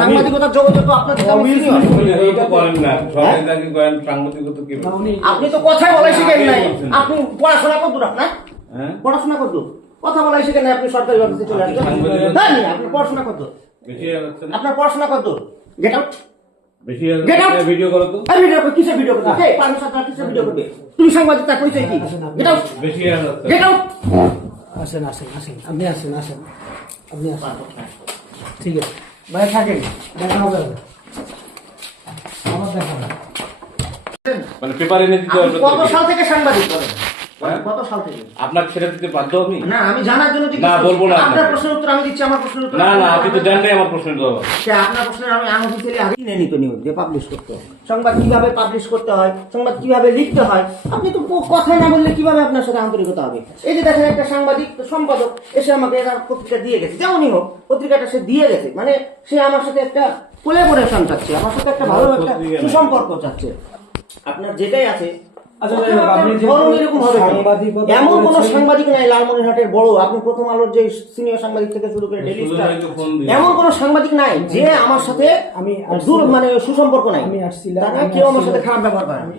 সাংবাদিকতার জগতে তো আপনার আপনি তো কথাই বলাই শিখেন নাই। আপনি পড়াশোনা করতো আপনার পড়াশোনা করতো কথা বলাই শিখেন নাই। আপনি সরকারি অফিসে চলে আসবেন। আপনি পড়াশোনা করতো আপনার পড়াশোনা করতো গেট আউট ভিডিও করো তো কিসের ভিডিও করতে কিসের ভিডিও করবে তুমি সাংবাদিক তার পরিচয় কি গেট আউট গেট আউট আসেন আসেন আসেন আপনি আসেন আসেন আপনি আসেন ঠিক আছে ভাই থাকেন দেখা হবে আমার দেখা হবে মানে পেপারে এনে দিতে হবে কত সাল থেকে সাংবাদিক করেন কত সাল থেকে আপনার ছেড়ে দিতে বাধ্য আমি না আমি জানার জন্য না বলবো না আপনার প্রশ্নের উত্তর আমি দিচ্ছি আমার প্রশ্নের উত্তর না না আপনি তো জানেন আমার প্রশ্নের জবাব সে আপনার প্রশ্নের আমি আনঅফিশিয়ালি আগে নিয়ে নিত নিয়ম যে পাবলিশ করতে হয় সংবাদ কিভাবে পাবলিশ করতে হয় সংবাদ কিভাবে লিখতে হয় আপনি তো কথা না বললে কিভাবে আপনার সাথে আন্তরিকতা হবে এই যে দেখেন একটা সাংবাদিক সম্পাদক এসে আমাকে একটা পত্রিকা দিয়ে গেছে যেমনই হোক পত্রিকাটা সে দিয়ে গেছে মানে সে আমার সাথে একটা কোলাবোরেশন চাচ্ছে আমার সাথে একটা ভালো একটা সুসম্পর্ক চাচ্ছে আপনার যেটাই আছে এমন কোন সাংবাদিক নাই লালমনিরহাটের বড় আপনি প্রথম আলোর যে সিনিয়র সাংবাদিক থেকে শুরু করে ডেইলি স্টার এমন কোন সাংবাদিক নাই যে আমার সাথে আমি দূর মানে সুসম্পর্ক নাই আমি আসছিলাম কেউ আমার সাথে খারাপ ব্যবহার করে আমি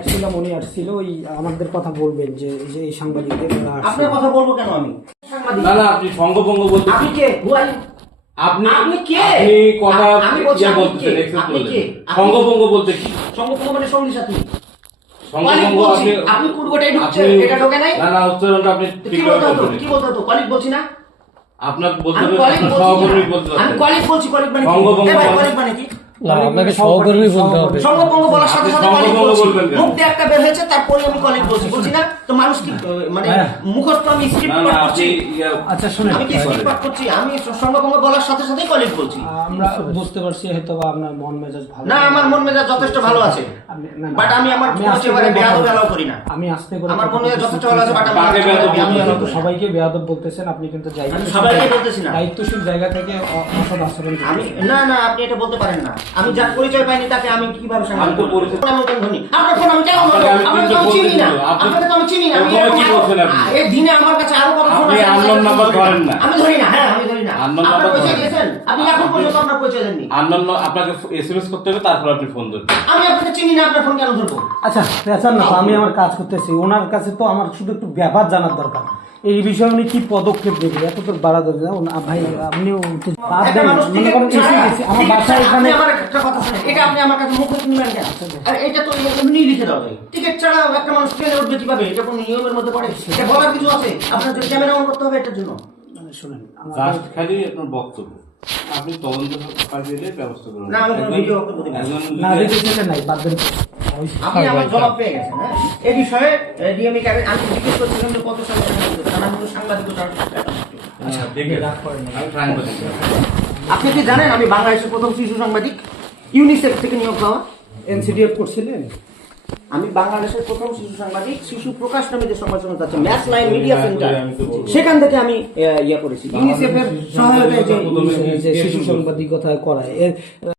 আসছিলাম উনি আসছিল ওই আমাদের কথা বলবেন যে এই সাংবাদিকদের আপনার কথা বলবো কেন আমি না না আপনি সঙ্গভঙ্গ বলতে আপনি কে আপনি কে আপনি কথা আমি বলতেছেন আপনি কে সঙ্গভঙ্গ বলতে কি সঙ্গভঙ্গ মানে সঙ্গী সাথী আপনি পূর্বটাই ঢুকছে এটা ঢোকে নাই না না উচ্চারণটা আপনি কি বলতো তো কলিগ বলছি না আপনার বলতে সহকর্মী বলতে আমি কলিগ বলছি কলিগ মানে কলিগ মানে কি আপনাকে সহকর্মী বলতে হবে সঙ্গভঙ্গ বলার সাথে সাথে কলিগ বলবেন মুখ দিয়ে একটা বের হয়েছে তারপরে আমি কলিগ বলছি না তো মানুষ কি মানে মুখস্থ আমি স্ক্রিপ্ট পাঠ করছি আচ্ছা শুনুন আমি কি স্ক্রিপ্ট পাঠ করছি আমি সঙ্গভঙ্গ বলার সাথে সাথে কলিগ বলছি আমরা বুঝতে পারছি হয়তো আপনার মন মেজাজ ভালো না আমার মন মেজাজ যথেষ্ট ভালো আছে বাট আমি আমার একেবারে বেয়াদব এলাও করি না আমি আস্তে করে আমার মন মেজাজ যথেষ্ট ভালো আছে বাট আমি কিন্তু সবাইকে বেয়াদব বলতেছেন আপনি কিন্তু সবাইকে বলতেছি না দায়িত্বশীল জায়গা থেকে অসৎ আচরণ আমি না না আপনি এটা বলতে পারেন না আমি যার পরিচয় পাইনি তাকে আমি কিভাবে সাংবাদিক আমি তো পরিচয় ধনি আপনার ফোন আমি কেন আপনাকে তো চিনি না আপনাকে তো আমি চিনি না কি বলছেন আপনি এই দিনে আমার কাছে আরো কত ফোন আছে আপনি আননোন নাম্বার ধরেন না আমি ধরি না হ্যাঁ আমি ধরি না আননোন আপনার নাম্বার পরিচয় দিয়েছেন আপনি এখন পর্যন্ত আপনার পরিচয় দেননি আননোন আপনাকে এসএমএস করতে হবে তারপর আপনি ফোন ধরবেন আমি আপনাকে চিনি না আপনার ফোন কেন ধরবো আচ্ছা পেছান না আমি আমার কাজ করতেছি ওনার কাছে তো আমার শুধু একটু ব্যাপার জানার দরকার এই বিষয়ে উনি কি পদক্ষেপ নেবেন এত তো বাড়া দরকার না ভাই আপনি আমার বাসায় এখানে আমার একটা কথা শুনেন এটা আপনি আমার কাছে মুখ নিবেন কেন আর এটা তো এমনি লিখে দাও টিকিট ছাড়া একটা মানুষ ট্রেনে উঠবে কিভাবে এটা কোন নিয়মের মধ্যে পড়ে এটা বলার কিছু আছে আপনার যে ক্যামেরা অন করতে হবে এটার জন্য শুনেন জাস্ট খালি আপনার বক্তব্য আপনি তদন্ত পাঠিয়ে ব্যবস্থা করুন না আমি ভিডিও করব না দিতে নাই বাদ দেন আপনি আমার জবাব পেয়ে গেছেন হ্যাঁ এই বিষয়ে ডিএমই কাকে আমি জিজ্ঞেস করছিলাম যে কত সালে তারা কিন্তু সাংবাদিকতা আচ্ছা দেখে রাখ করেন আমি সাংবাদিক আপনি কি জানেন আমি বাংলাদেশের প্রথম শিশু সাংবাদিক ইউনিসেফ থেকে নিয়োগ পাওয়া এনসিডিএফ করছিলেন আমি বাংলাদেশের প্রথম শিশু সাংবাদিক শিশু প্রকাশ নামে যে সংবাদ সংস্থা আছে ম্যাথ লাইন মিডিয়া সেন্টার সেখান থেকে আমি ইয়ে করেছি ইউনিসেফের সহায়তায় যে শিশু সাংবাদিকতা করায়